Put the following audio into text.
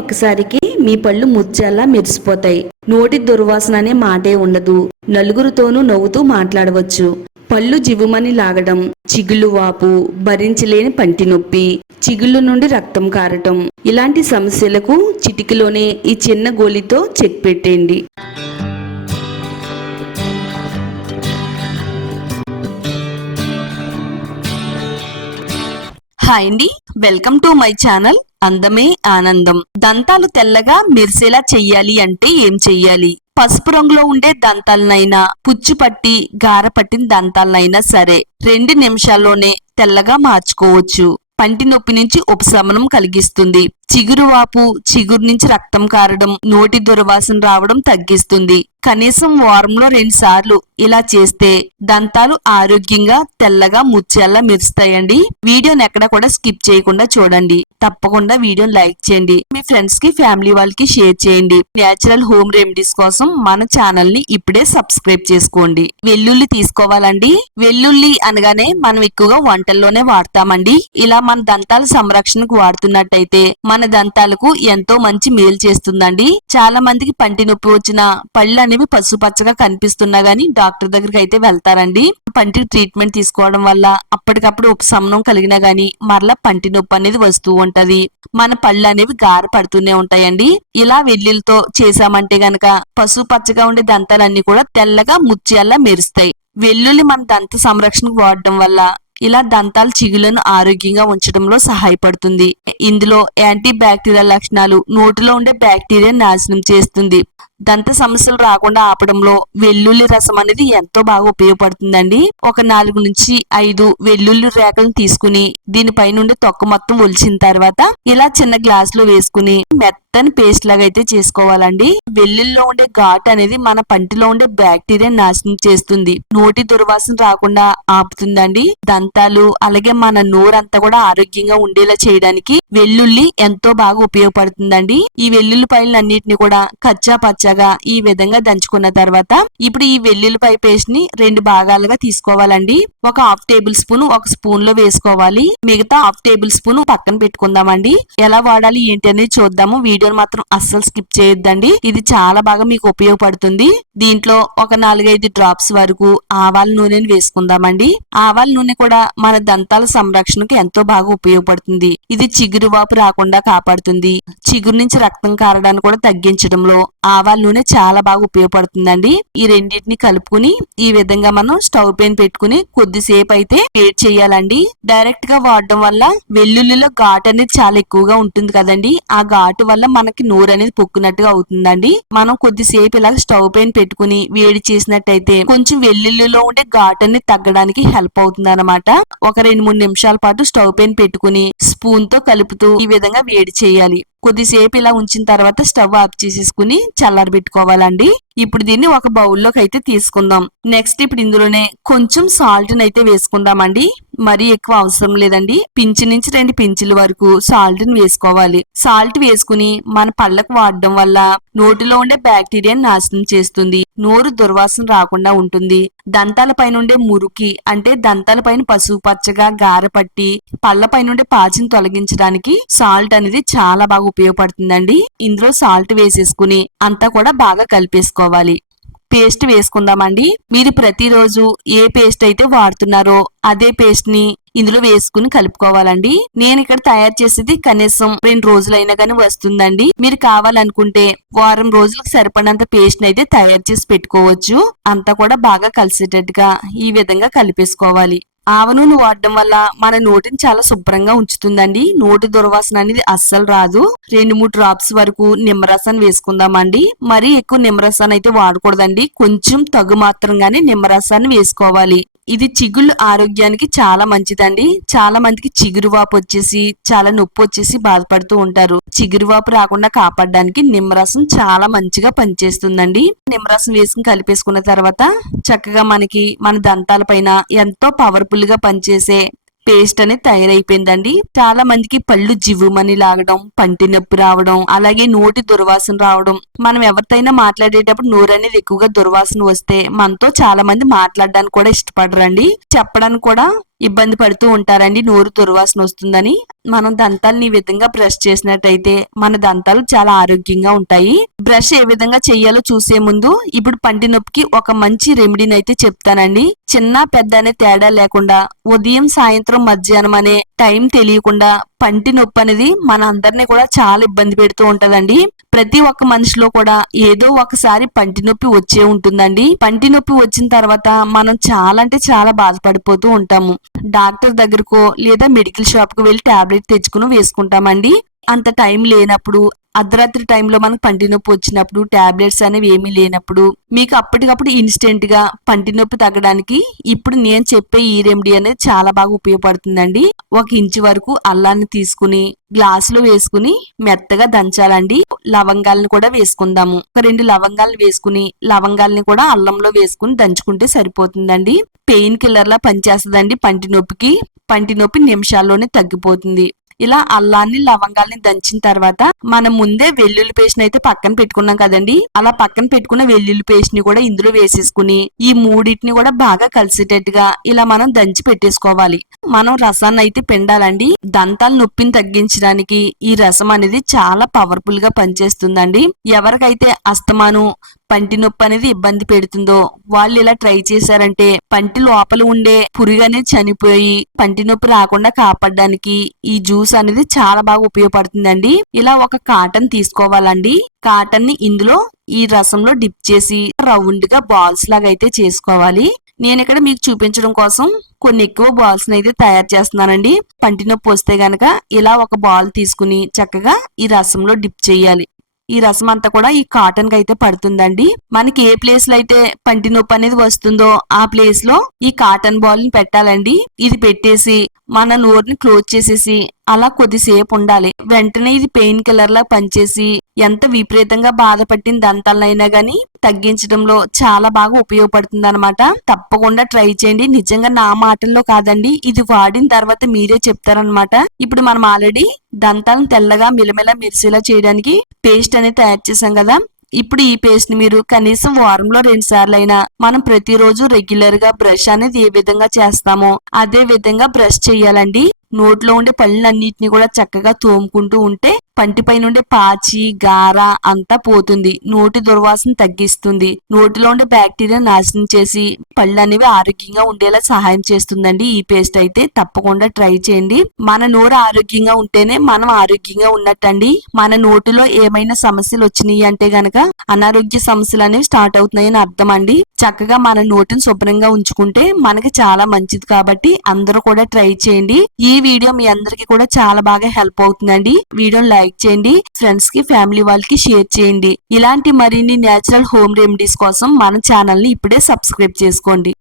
ఒక్కసారికి మీ పళ్ళు ముత్యాల్లా మెరిసిపోతాయి. నోటి దుర్వాసన అనే మాటే ఉండదు. నలుగురితోనూ నవ్వుతూ మాట్లాడవచ్చు. పళ్ళు జివ్వుమని లాగడం, చిగుళ్ళు వాపు, భరించలేని పంటి నొప్పి, చిగుళ్ళు నుండి రక్తం కారటం, ఇలాంటి సమస్యలకు చిటికలోనే ఈ చిన్న గోలితో చెక్ పెట్టేయండి. హాయ్ అండి, వెల్కమ్ టు మై ఛానల్ అందమే ఆనందం. దంతాలు తెల్లగా మెరిసేలా చెయ్యాలి అంటే ఏం చెయ్యాలి? పసుపు రంగులో ఉండే దంతాలనైనా, పుచ్చుపట్టి గారపట్టిన దంతాలనైనా సరే 2 నిమిషాల్లోనే తెల్లగా మార్చుకోవచ్చు. పంటి నొప్పి నుంచి ఉపశమనం కలిగిస్తుంది. చిగురు వాపు, చిగురు నుంచి రక్తం కారడం, నోటి దుర్వాసన రావడం తగ్గిస్తుంది. కనీసం వారంలో 2 సార్లు ఇలా చేస్తే దంతాలు ఆరోగ్యంగా తెల్లగా ముత్యాల్లా మెరుస్తాయండి. వీడియోని ఎక్కడ కూడా స్కిప్ చేయకుండా చూడండి. తప్పకుండా వీడియోని లైక్ చేయండి. మీ ఫ్రెండ్స్ కి, ఫ్యామిలీ వాళ్ళకి షేర్ చేయండి. నేచురల్ హోమ్ రెమెడీస్ కోసం మన ఛానల్ ని ఇప్పుడే సబ్స్క్రైబ్ చేసుకోండి. వెల్లుల్లి తీసుకోవాలండి. వెల్లుల్లి అనగానే మనం ఎక్కువగా వంటల్లోనే వాడతామండి. ఇలా మన దంతాల సంరక్షణకు వాడుతున్నట్టయితే మన దంతాలకు ఎంతో మంచి మేలు చేస్తుందండి. చాలా మందికి పంటి నొప్పి వచ్చిన పళ్ళు అనేవి పసుపచ్చగా కనిపిస్తున్నా గానీ డాక్టర్ దగ్గరికి అయితే వెళ్తారండి. పంటికి ట్రీట్మెంట్ తీసుకోవడం వల్ల అప్పటికప్పుడు ఉపశమనం కలిగినా గానీ మరలా పంటి నొప్పి అనేది వస్తూ ఉంటది. మన పళ్ళు అనేవి గార పడుతూనే ఉంటాయండి. ఇలా వెల్లుల్లితో చేసామంటే గనక పసుపచ్చగా ఉండే దంతాలన్నీ కూడా తెల్లగా ముత్యాల్లా మెరుస్తాయి. వెల్లుల్లి మన దంత సంరక్షణకు వాడడం వల్ల ఇలా దంతాల చిగుళ్లను ఆరోగ్యంగా ఉంచడంలో సహాయపడుతుంది. ఇందులో యాంటీ బ్యాక్టీరియల్ లక్షణాలు, నోటిలో ఉండే బ్యాక్టీరియా నాశనం చేస్తుంది. దంత సమస్యలు రాకుండా ఆపడంలో వెల్లుల్లి రసం అనేది ఎంతో బాగా ఉపయోగపడుతుందండి. ఒక 4 నుంచి 5 వెల్లుల్లి రేకలను తీసుకుని దీనిపై నుండి తొక్క మొత్తం ఒలిచిన తర్వాత ఇలా చిన్న గ్లాస్ లో వేసుకుని మెత్తని పేస్ట్ లాగా అయితే చేసుకోవాలండి. వెల్లుల్లిలో ఉండే ఘాటు అనేది మన పంటిలో ఉండే బ్యాక్టీరియా నాశనం చేస్తుంది. నోటి దుర్వాసన రాకుండా ఆపుతుందండి. దంతాలు అలాగే మన నోరంతా కూడా ఆరోగ్యంగా ఉండేలా చేయడానికి వెల్లుల్లి ఎంతో బాగా ఉపయోగపడుతుందండి. ఈ వెల్లుల్లిపాయలన్నిటిని కూడా కచ్చా పచ్చగా ఈ విధంగా దంచుకున్న తర్వాత ఇప్పుడు ఈ వెల్లుల్లిపాయ పేస్ట్ ని 2 భాగాలుగా తీసుకోవాలండి. ఒక 1/2 టేబుల్ స్పూన్ ఒక స్పూన్ లో వేసుకోవాలి. మిగతా 1/2 టేబుల్ స్పూన్ పక్కన పెట్టుకుందామండి. ఎలా వాడాలి ఏంటి అనేది చూద్దాము. వీడియోని మాత్రం అస్సలు స్కిప్ చేయొద్దండి. ఇది చాలా బాగా మీకు ఉపయోగపడుతుంది. దీంట్లో ఒక 4-5 డ్రాప్స్ వరకు ఆవాల నూనెని వేసుకుందామండి. ఆవాల నూనె కూడా మన దంతాల సంరక్షణకు ఎంతో బాగా ఉపయోగపడుతుంది. ఇది చిగురు వాపు రాకుండా కాపాడుతుంది. చిగురు నుంచి రక్తం కారడాన్ని కూడా తగ్గించడంలో ఆవాల నూనె చాలా బాగా ఉపయోగపడుతుందండి. ఈ రెండింటిని కలుపుకుని ఈ విధంగా మనం స్టవ్ పైన పెట్టుకుని కొద్దిసేపు అయితే వేడి చేయాలండి. డైరెక్ట్ గా వాడడం వల్ల వెల్లుల్లిలో ఘాటు అనేది చాలా ఎక్కువగా ఉంటుంది కదండి. ఆ ఘాటు వల్ల మనకి నోరు అనేది పొక్కునట్టుగా అవుతుందండి. మనం కొద్దిసేపు ఇలా స్టవ్ పైన పెట్టుకుని వేడి చేసినట్టయితే కొంచెం వెల్లుల్లిలో ఉండే ఘాటు అనేది తగ్గడానికి హెల్ప్ అవుతుంది అన్నమాట. ఒక 2-3 నిమిషాల పాటు స్టవ్ పైన పెట్టుకుని స్పూన్ తో కలుపుతూ ఈ విధంగా వేడి చేయాలి. కొద్దిసేపు ఇలా ఉంచిన తర్వాత స్టవ్ ఆఫ్ చేసేసుకుని చల్లారబెట్టుకోవాలండి. ఇప్పుడు దీన్ని ఒక బౌల్లోకి అయితే తీసుకుందాం. నెక్స్ట్ ఇప్పుడు ఇందులోనే కొంచెం సాల్ట్ ని అయితే వేసుకుందామండి. మరీ ఎక్కువ అవసరం లేదండి. పించి నుంచి 2 పించుల వరకు సాల్ట్ ని వేసుకోవాలి. సాల్ట్ వేసుకుని మన పళ్ళకు వాడడం వల్ల నోటిలో ఉండే బ్యాక్టీరియాని నాశనం చేస్తుంది. నోరు దుర్వాసన రాకుండా ఉంటుంది. దంతాల పైన ఉండే మురికి అంటే దంతాల పైన పసుపు పచ్చగా గారపట్టి పళ్ళ పైన ఉండే పాచిని తొలగించడానికి సాల్ట్ అనేది చాలా బాగా ఉపయోగపడుతుందండి. ఇందులో సాల్ట్ వేసేసుకుని అంతా కూడా బాగా కలిపేసుకోవాలి. పేస్ట్ వేసుకుందామండి. మీరు ప్రతిరోజు ఏ పేస్ట్ అయితే వాడుతున్నారో అదే పేస్ట్ ని ఇందులో వేసుకుని కలుపుకోవాలండి. నేను ఇక్కడ తయారు చేసేది కనీసం 2 రోజులైనా కానీ వస్తుందండి. మీరు కావాలనుకుంటే వారం రోజులకు సరిపడినంత పేస్ట్ ని అయితే తయారు చేసి పెట్టుకోవచ్చు. అంతా కూడా బాగా కలిసేటట్టుగా ఈ విధంగా కలిపేసుకోవాలి. ఆవ నూనె వాడడం వల్ల మన నోటిని చాలా శుభ్రంగా ఉంచుతుందండి. నోటి దుర్వాసన అనేది అస్సలు రాదు. 2-3 డ్రాప్స్ వరకు నిమ్మరసాన్ని వేసుకుందామండి. మరీ ఎక్కువ నిమ్మరసాన్ని అయితే వాడకూడదండి. కొంచెం తగు మాత్రంగానే నిమ్మరసాన్ని వేసుకోవాలి. ఇది చిగుళ్ళు ఆరోగ్యానికి చాలా మంచిదండి. చాలా మందికి చిగురువాపు వచ్చేసి చాలా నొప్పి వచ్చేసి బాధపడుతూ ఉంటారు. చిగురువాపు రాకుండా కాపాడడానికి నిమ్మరసం చాలా మంచిగా పనిచేస్తుందండి. నిమ్మరసం వేసుకుని కలిపేసుకున్న తర్వాత చక్కగా మనకి మన దంతాల పైన ఎంతో పవర్ఫుల్ గా పనిచేసే పేస్ట్ అనేది తయారైపోయిందండి. చాలా మందికి పళ్ళు జివ్వుమని లాగడం, పంటి నొప్పి రావడం, అలాగే నోటి దుర్వాసన రావడం. మనం ఎవరితోనైనా మాట్లాడేటప్పుడు నోరు అనేది ఎక్కువగా దుర్వాసన వస్తే మనతో చాలా మంది మాట్లాడడానికి కూడా ఇష్టపడరండి. చెప్పడానికి కూడా ఇబ్బంది పడుతూ ఉంటారండి, నోరు దుర్వాసన వస్తుందని. మనం దంతాలను ఈ విధంగా బ్రష్ చేసినట్టయితే మన దంతాలు చాలా ఆరోగ్యంగా ఉంటాయి. బ్రష్ ఏ విధంగా చెయ్యాలో చూసే ముందు ఇప్పుడు పంటి నొప్పికి ఒక మంచి రెమెడీని అయితే చెప్తానండి. చిన్న పెద్ద అనే తేడా లేకుండా ఉదయం సాయంత్రం మధ్యాహ్నం అనే టైం తెలియకుండా పంటి నొప్పి అనేది మన అందరినీ కూడా చాలా ఇబ్బంది పెడుతూ ఉంటదండి. ప్రతి ఒక్క మనిషిలో కూడా ఏదో ఒకసారి పంటి నొప్పి వచ్చే ఉంటుందండి. పంటి నొప్పి వచ్చిన తర్వాత మనం చాలా అంటే చాలా బాధపడిపోతూ ఉంటాము. డాక్టర్ దగ్గరకో లేదా మెడికల్ షాప్ కు వెళ్ళి టాబ్లెట్ తెచ్చుకుని వేసుకుంటామండి. అంత టైం లేనప్పుడు, అర్ధరాత్రి టైంలో మనకు పంటి నొప్పి వచ్చినప్పుడు, టాబ్లెట్స్ అనేవి ఏమీ లేనప్పుడు మీకు అప్పటికప్పుడు ఇన్స్టెంట్ గా పంటి నొప్పి తగ్గడానికి ఇప్పుడు నేను చెప్పే ఈ రెమెడీ అనేది చాలా బాగా ఉపయోగపడుతుందండి. 1 ఇంచు వరకు అల్లాన్ని తీసుకుని గ్లాసులో వేసుకుని మెత్తగా దంచాలండి. లవంగాలను కూడా వేసుకుందాము. ఒక 2 లవంగాలను వేసుకుని లవంగాల్ని కూడా అల్లంలో వేసుకుని దంచుకుంటే సరిపోతుందండి. పెయిన్ కిల్లర్ లా పనిచేస్తుందండి పంటి నొప్పికి. పంటి నొప్పి నిమిషాల్లోనే తగ్గిపోతుంది. ఇలా అల్లాన్ని లవంగాల్ని దంచిన తర్వాత మనం ముందే వెల్లుల్లి పేస్ట్ అయితే పక్కన పెట్టుకున్నాం కదండి. అలా పక్కన పెట్టుకున్న వెల్లుల్లి పేస్ట్ ని కూడా ఇందులో వేసేసుకుని ఈ మూడింటిని కూడా బాగా కలిసేటట్టుగా ఇలా మనం దంచి పెట్టేసుకోవాలి. మనం రసాన్ని అయితే పిండాలండి. దంతాల నొప్పిని తగ్గించడానికి ఈ రసం అనేది చాలా పవర్ఫుల్ గా పనిచేస్తుందండి. ఎవరికైతే అస్తమాను పంటి నొప్పి అనేది ఇబ్బంది పెడుతుందో వాళ్ళు ఇలా ట్రై చేశారంటే పంటి లోపల ఉండే పురుగు అనేది చనిపోయి పంటి నొప్పి రాకుండా కాపాడడానికి ఈ జ్యూస్ అనేది చాలా బాగా ఉపయోగపడుతుందండి. ఇలా ఒక కాటన్ తీసుకోవాలండి. కాటన్ ని ఇందులో ఈ రసంలో డిప్ చేసి రౌండ్ గా బాల్స్ లాగా అయితే చేసుకోవాలి. నేను ఇక్కడ మీకు చూపించడం కోసం కొన్ని ఎక్కువ బాల్స్ అయితే తయారు చేస్తున్నానండి. పంటి నొప్పి వస్తే గనక ఇలా ఒక బాల్ తీసుకుని చక్కగా ఈ రసంలో డిప్ చేయాలి. ఈ రసం అంతా కూడా ఈ కాటన్ కి అయితే పడుతుందండి. మనకి ఏ ప్లేస్ లో అయితే పంటి నొప్పి అనేది వస్తుందో ఆ ప్లేస్ లో ఈ కాటన్ బాల్ ని పెట్టాలండి. ఇది పెట్టేసి మన నోరుని క్లోజ్ చేసేసి అలా కొద్దిసేపు ఉండాలి. వెంటనే ఇది పెయిన్ కిల్లర్ లా పనిచేసి ఎంత విపరీతంగా బాధపట్టిన దంతాలనైనా గానీ తగ్గించడంలో చాలా బాగా ఉపయోగపడుతుంది అనమాట. తప్పకుండా ట్రై చేయండి. నిజంగా నా మాటల్లో కాదండి, ఇది వాడిన తర్వాత మీరే చెప్తారనమాట. ఇప్పుడు మనం ఆల్రెడీ దంతాలను తెల్లగా మిలమిల మెరిసేలా చేయడానికి పేస్ట్ అనేది తయారు చేసాం కదా. ఇప్పుడు ఈ పేస్ట్ ని మీరు కనీసం వారంలో 2 సార్లు అయినా మనం ప్రతిరోజు రెగ్యులర్ గా బ్రష్ అనేది ఏ విధంగా చేస్తామో అదే విధంగా బ్రష్ చేయాలండి. నోట్లో ఉండే పళ్ళన్నిటిని కూడా చక్కగా తోముకుంటూ ఉంటే పంటి పై నుండి పాచి గార అంతా పోతుంది. నోటి దుర్వాసన తగ్గిస్తుంది. నోటిలో ఉండే బ్యాక్టీరియా నాశనం చేసి పళ్ళు అనేవి ఆరోగ్యంగా ఉండేలా సహాయం చేస్తుందండి. ఈ పేస్ట్ అయితే తప్పకుండా ట్రై చేయండి. మన నోరు ఆరోగ్యంగా ఉంటేనే మనం ఆరోగ్యంగా ఉన్నట్టండి. మన నోటిలో ఏమైనా సమస్యలు వచ్చినాయి అంటే గనక అనారోగ్య సమస్యలు అనేవి స్టార్ట్ అవుతున్నాయని అర్థం అండి. చక్కగా మన నోటిని శుభ్రంగా ఉంచుకుంటే మనకి చాలా మంచిది. కాబట్టి అందరూ కూడా ట్రై చేయండి. ఈ వీడియో మీ అందరికి కూడా చాలా బాగా హెల్ప్ అవుతుందండి. వీడియోని లైక్ చేయండి, ఫ్రెండ్స్ కి ఫ్యామిలీ వాళ్ళకి షేర్ చేయండి. ఇలాంటి మరిన్ని నేచురల్ హోమ్ రెమెడీస్ కోసం మన ఛానల్ ని ఇప్పుడే సబ్స్క్రైబ్ చేసుకోండి.